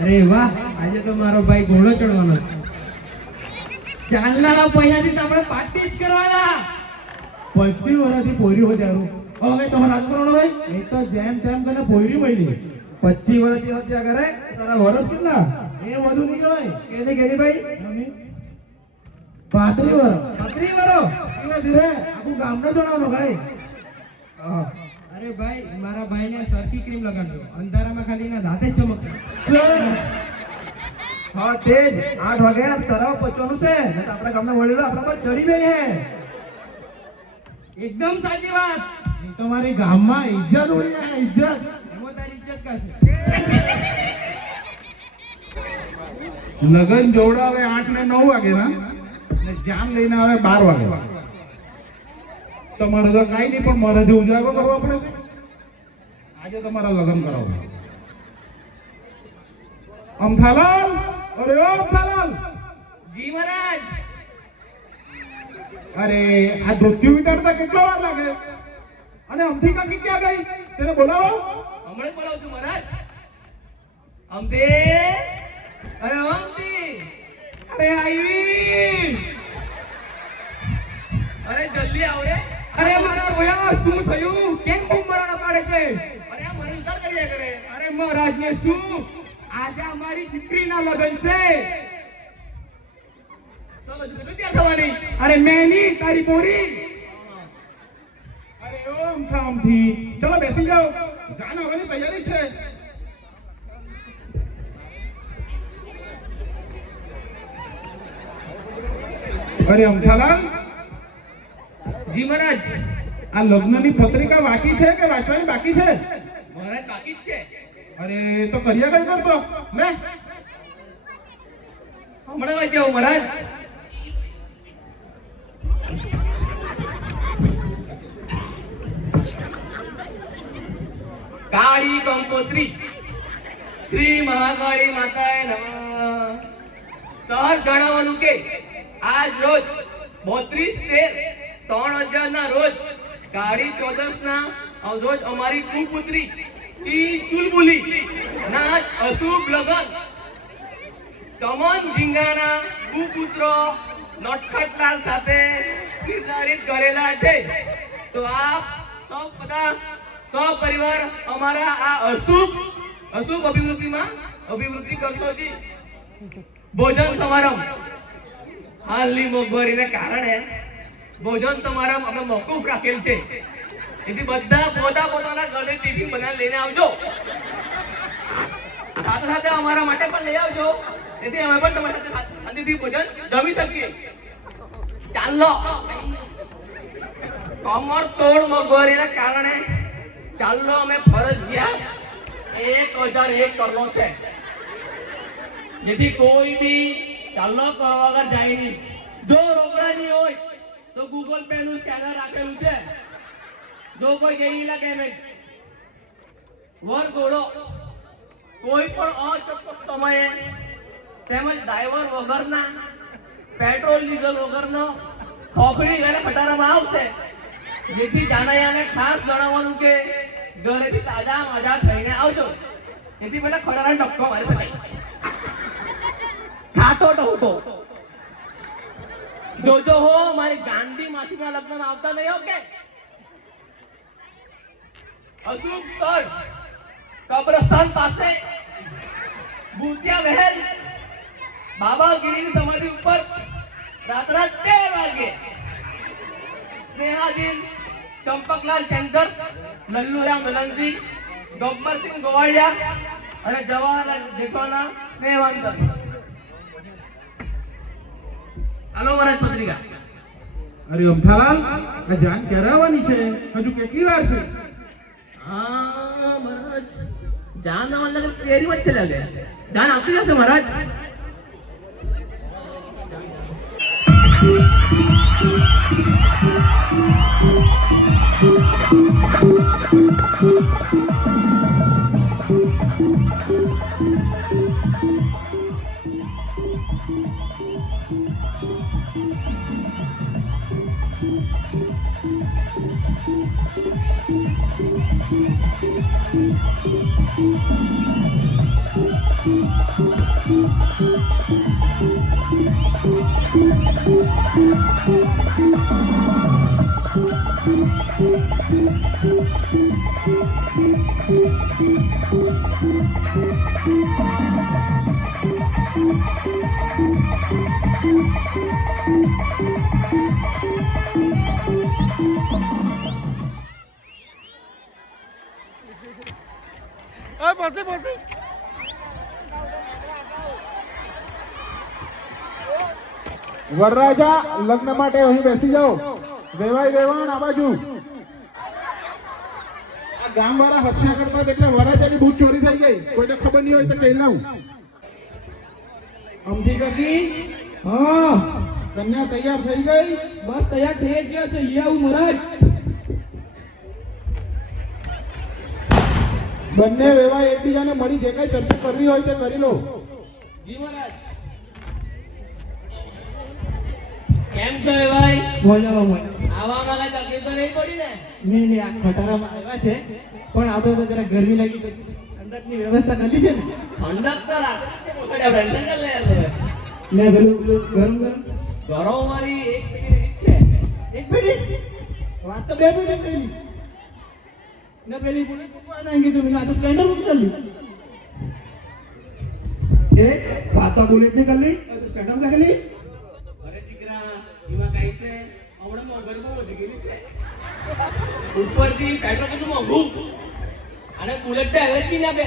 અરે વાહ આજે તો મારો ભાઈ ઘોડો ચડવાનો છે. ચાલનારા પૈસાથી તો આપણે પાર્ટી જ કરવાના. પચીસ વર્ષથી પોરી હોય ત્યારું હવે તમારે રાજકારણ હોય એ તો જેમ તેમ કરીને પોરી મળી પચીસ વર્ષથી હત્યા કરે તારા વર્ષ કેટલા? એ વધુ નહીં કહેવાય. કેને કેની ભાઈ? પાંત્રી વર્ષ પાત્રી વર્ષ ધીરે આખું ગામને જણાવવાનું ભાઈ. અરે ભાઈ મારા ભાઈને સરખી ક્રીમ લગાડજો. અંધારામાં ખાલી ના રાતે જ હા જ. આઠ વાગે તરાવ પચવાનું છે. આપણે તો ગામના વડીલો આપણા પર ચડી ગઈ હે એકદમ સાચી વાત. તમારી તો મારી ગામમાં ઇજ્જત હોય ને ઇજ્જત લગન જોવડાવે આઠ ને નવ વાગે ના જામ લઈને આવે બાર વાગે. તમારે તો કાંઈ નહીં પણ મારાથી ઉજાગરો કરવો પડે આજે તમારા લગ્ન કરાવો. અમથાલાલ અરે અમથાલાલ જી મહારાજ. અરે આ ધોતિયું વિટાડતા કેટલો વાર લાગે? અને અમથી કાકી ક્યાં ગઈ? તેને બોલાવો. હમણાં બોલાવું છું મહારાજ. અમથે અરે અમથી અરે આવી અરે જલ્દી આવ રે અરે મારા રોયા શું થયું? કેમ બૂમ મરાણા પાડે છે? અરે મને કર્યા કરે. અરે મહારાજ ને શું? આજે અમારી દીકરીના લગ્ન છે. અરે મેની તારી પોરી અરે ઓમ કામથી. ચલો બેસી જાઓ. જાન આવવાની તૈયારી છે. અરે અમથાલાલ જી મહારાજ. આ લગ્નની પત્રિકા બાકી છે કે વાંચવાની બાકી છે? મહારાજ બાકી જ છે. અરે તો કર્યા કઈ કરતો? લે. હમણાં વાંચી આવું મહારાજ. કાળી કંકોત્રી. શ્રી મહાકાળી માતાએ નમઃ. સહર જણાવવાનું કે આજ રોજ બોત્રીસ તેર ત્રણ હજાર ના રોજ કાળી ચોદસ ના રોજ અમારી કુપુત્રી ચી ચુલબુલી ના અશુભ લગન તમન ઝીંગાના કુપુત્રો નટખટલાલ સાથે નિર્ધારિત કરેલા છે. તો આપ સૌ બધા પરિવાર અમારા આ અશુભ અશુભ અભિવૃદ્ધિમાં અભિવૃદ્ધિ કરશો જી. ભોજન સમારંભ. હાલની મોંઘવારીને કારણે ભોજન તમારા અમે મોકૂફ રાખેલ છે. તેથી બધા પોતા પોતાના ઘરે ટિફિન બનાવી લઈને આવજો. સાથે સાથે અમારા માટે પણ લઈ આવજો. તેથી અમે પણ તમારી સાથે શાંતિથી ભોજન જમી શકીએ. ચાલો. કમર તોડ મગવારીના કારણે ચાલો અમે ફરજિયાત એક હજાર એક કરવો છે. જેથી કોઈ બી ચાલો કરવા વગર જાય નહીં. જો રોકડાની હોય તો ગૂગલ પે નું સ્કેનર રાખેલું છે. જો કોઈ લાગે નહીં. વર ઘોડો, કોઈ પણ અચોક્કસ સમયે તેમજ ડ્રાઈવર વગરના પેટ્રોલ ડીઝલ વગરનો ખોખડી અને ખટારામાં આવશે. જેથી જાનૈયાને ખાસ જણાવવાનું કે ઘરેથી તાજા મજા થઈને આવજો. એથી પેલા ખટારા ટપકો મારી શકાય. ખાતો ટહુતો જોજો હો, મારી ગાંધી માસીના લગ્નમાં આવતા નહીં, ઓકે? અશુભ સ્થળ, કબ્રસ્તાન પાસે ભૂતિયા મહેલ બાબા ગીરીની સમાધિ ઉપર રાત્રા તેર વાગે સ્નેહાદીન ચંપકલાલ ચંદર, લલ્લુરામ લલનજી ગબ્બરસિંહ ગોવાળિયા અને જવાહરલાલ જેઠવાના સ્નેહવંદન હાલો મહારાજ પત્રિકા અરે અમથાલાલ આ જાન ક્યારે આવવાની છે હજુ કેટલી વાર છે હા મહારાજ જાન આવવાના લગન તેરી વચ્ચે લાગે જાન આવતી જશે મહારાજ અરે વરરાજા લગ્ન માટે અહીં બેસી જાઓ. વેવાય વેવાણ આ બાજુ. ગામ વાળા હત્યા કરતા એટલે વરરાજાની બૂટ ચોરી થઈ ગઈ. કોઈને ખબર નહીં હોય તો કહી લઉં અમથી કાકી? હા. કન્યા તૈયાર થઈ ગઈ? બસ તૈયાર થઈ જ ગયો છે. આવું મહારાજ બંને વેવાય એકબીજાને મળી જે કઈ ચર્ચા કરવી હોય તે કરી લો. જી મહારાજ. કેમ છો એ ભાઈ? મજામાં મજા આવામાં કઈ તકલીફ તો નહીં પડી ને? નહીં નહીં આ ખટારામાં આવ્યા છે. પણ આપણે તો જરા ગરમી લાગી તો ઠંડકની વ્યવસ્થા કરી છે ને? ઠંડક તો રાખે પોસાડ્યા ટેન્શન કર લે યાર તમે. ને પેલું પેલું ગરમ ગરમ ઘરો મારી એક મિનિટ છે. એક મિનિટ વાત તો બે મિનિટ કઈ ને પેલી બોલે કોણ આંગી તું આ તો સ્પ્લેન્ડર મૂકી ચાલી એ પાતા બુલેટ ને કરી સ્ટેન્ડરમાં કરી અરે દીકરા એમાં હમણાં મોંઘવારી વધી ગયેલી છે. ઉપરથી પેટ્રોલ બધું મોંઘું. અને બુલેટ તો એવરેજ બી ના બે.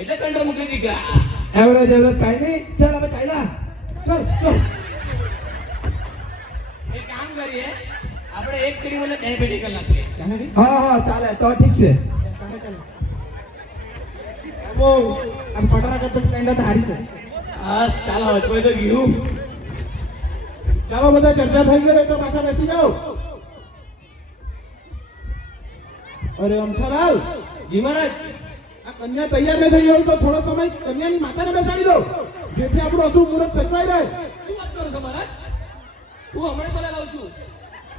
એટલે કંટ્રોલ મૂકી દીધા. એવરેજ એવરેજ કાઈ નહીં. ચાલ હવે ચાલ્યા ચાલ ચાલ. એક કામ કરીએ. આપણે એક પેઢી મને બે પેટી કલાક હા હા ચાલે. તો ઠીક છે. ઓ આ પટરા કરતા સ્ટેન્ડર્ડ હારી છે. હા ચાલો હવે કોઈ તો ગયું. ચાલો બધા ચર્ચા થઈ ગઈ તો પાછા બેસી જાઓ. અરે અમથાલાલ જી મહારાજ. આ કન્યા તૈયાર ન થઈ હોય તો થોડો સમય કન્યાની માતાને બેસાડી દો. જેથી આપણું અશુભ મુહૂર્ત સચવાઈ રહે. શું વાત કરો છો મહારાજ? હું હમણાં બોલા લાવું છું.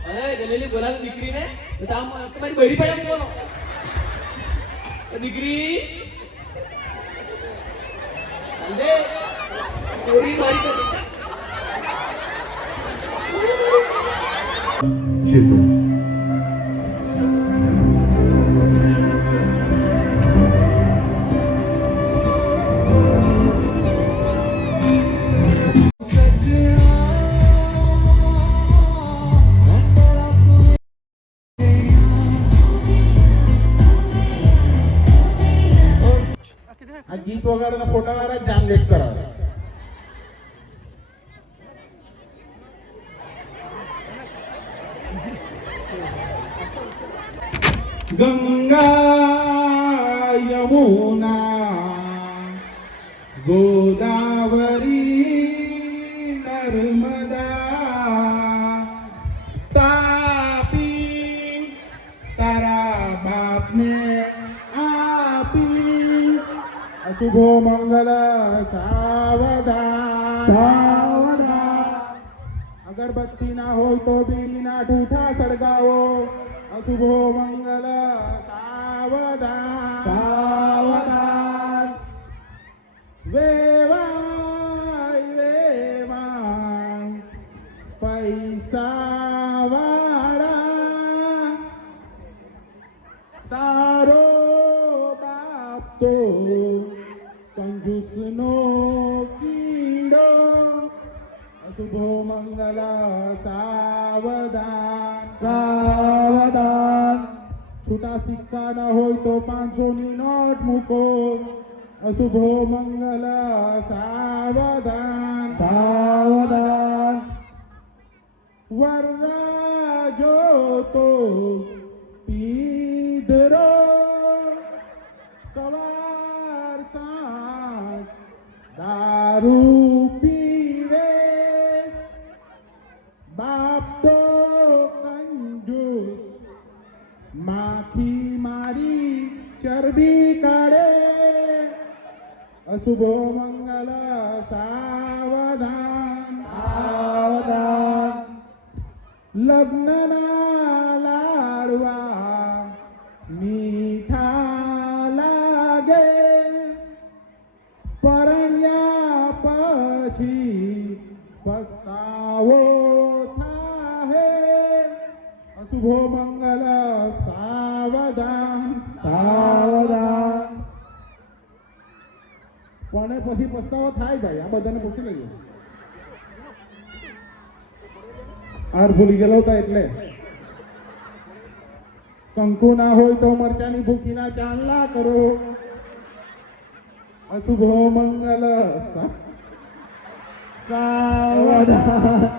અરે જલેલી બોલાવ દીકરીને? તમારી બહેરી પડે બોલો દીકરી ચોરી મારી કરી આ ગંગા યમુના ગોદાવરી નર્મદા તાપી તારા બાપને આપી અશુભો મંગલ સાવધાન અગરબત્તી ના હોય તો બીડીના ઠૂઠા સળગાવો અશુભો મંગલ સાવધાન સાવધાન વેવાય છૂટા સિક્કા ના હોય તો પાંચસો ની નોટ મૂકો. અશુભો મંગલ સાવધાન. સાવધાન. વરરાજો તો ચરબી કાઢે અશુભો મંગલ સાવધાન સાવધાન લગ્નના લાડવા મીઠા લાગે પરણ્યા પછી પસ્તાવો થાહે અશુભો મંગલ સાવધાન સાવધાન પણ પછી પસ્તાવો થાય ભાઈ? આ બધાને પૂછી લઈએ. હાર ભૂલી ગયેલો હતા એટલે. શંકુ ના હોય તો મરચાની ભૂકીના ચાંદલા કરો. અશુભો મંગલ. સાવધાન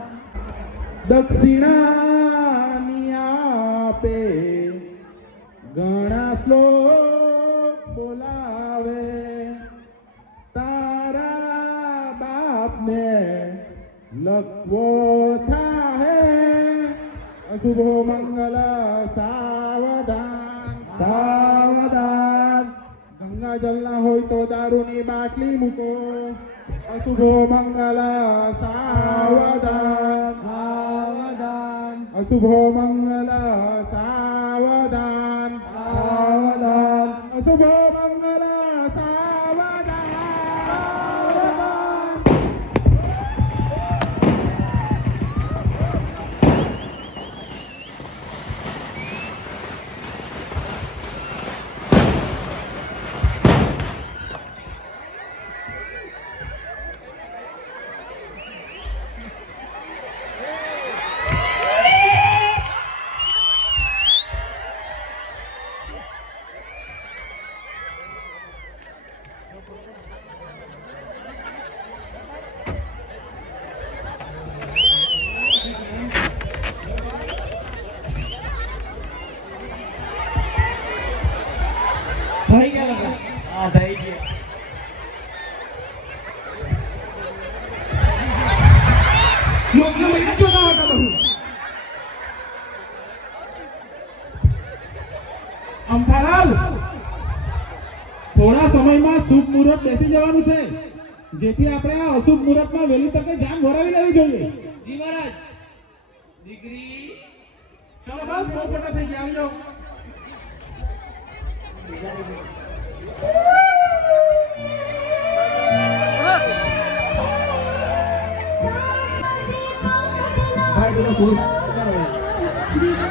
દક્ષિણાની આપે. ઘણા શ્લોક લખવો થાહે અશુભો મંગલ સાવધાન સાવધાન ગંગા જલના હોય તો દારૂની બાટલી મૂકો અશુભો મંગલ સાવધાન સાવધાન અશુભો મંગલ સાવધાન સાવધાન અશુભો અમથાલાલ થોડા સમયમાં શુભ મુહૂર્ત બેસી જવાનું છે. જેથી આપણે આ અશુભ મુહૂર્તમાં વહેલી તકે જાન ભરાવી લેવી જોઈએ. જી મહારાજ. દીકરી. ચાલો બસ બહુ ફોટા થઈ ગયા આવજો. Thank ખુશ